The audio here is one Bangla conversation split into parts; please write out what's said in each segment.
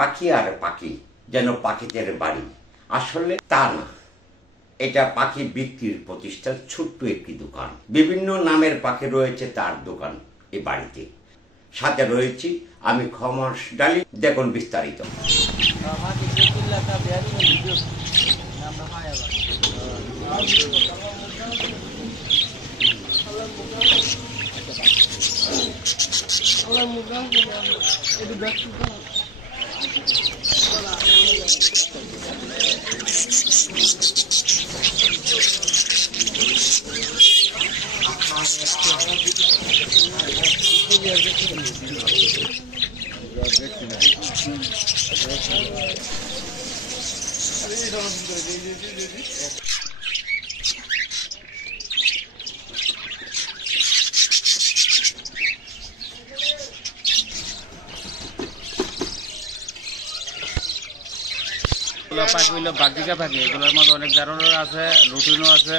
পাখি আর পাখি, যেন পাখিদের বাড়ি। আসলে তা না, এটা পাখি বিক্রির প্রতিষ্ঠান, ছোট্ট একটি দোকান। বিভিন্ন নামের পাখি রয়েছে তার দোকান এই বাড়িতে। সাথে রয়েছি আমি খমস ডালি। দেখুন বিস্তারিত। পাখি হইলো বাগদিকা পাখি। এগুলোর মধ্যে অনেক ধরনের আছে, লুটিনো আছে,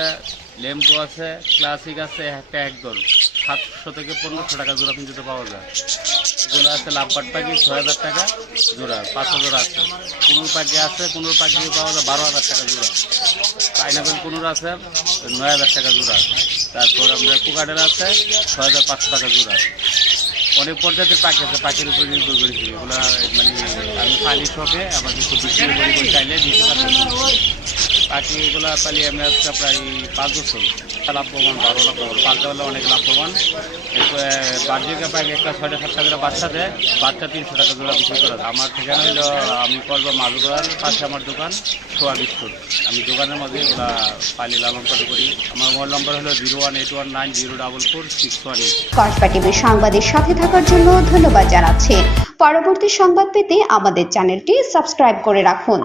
লেম্বু আছে, ক্লাসিক আছে। একটা একদল 700 থেকে 1500 টাকা জোড়া কিন্তু পাওয়া যায়। এগুলো আছে লাভবাট পাখি 6000 টাকা জোড়া, 500 জোড়া আছে। কুনুর পাখি আছে, কুনুর পাখি পাওয়া যায় 12000 টাকা জোড়া। পাইনাপেল কুনুর আছে 9000 টাকা জোড়া। তারপর আমরা কুকাডেল আছে 6500 টাকা জোড়া। অনেক প্রজাতির পাখি আছে, পাখির উপর নির্ভর করেছি। এগুলো মানে আমি পালি শখে আমার কিছু বিক্রি করি, চাইলে দিতে পারবেন। পাখি এগুলো পালি আমি আজকে প্রায় 5 বছর। লাভবান, ভালো লাভবান, পালতে হলে অনেক লাভবান। বার্জিকা পাখি একটা 6.5 টাকা বাচ্চা দেয়, বাচ্চা 300 টাকা জোড়া বিক্রি করা যায়। আমার ঠিকানা হলো আমি করবো মাঝগড়ার পাশে আমার দোকান সোয়া বিস্কুট। আমি দোকানের মধ্যে এগুলো পালি লালন পালন করি। আমার মোবাইল নম্বর হলো 01819044618। কসবা টিভির সংবাদের সাথে থাকার জন্য ধন্যবাদ জানাচ্ছি। পরবর্তী সংবাদ পেতে আমাদের চ্যানেলটি সাবস্ক্রাইব করে রাখুন।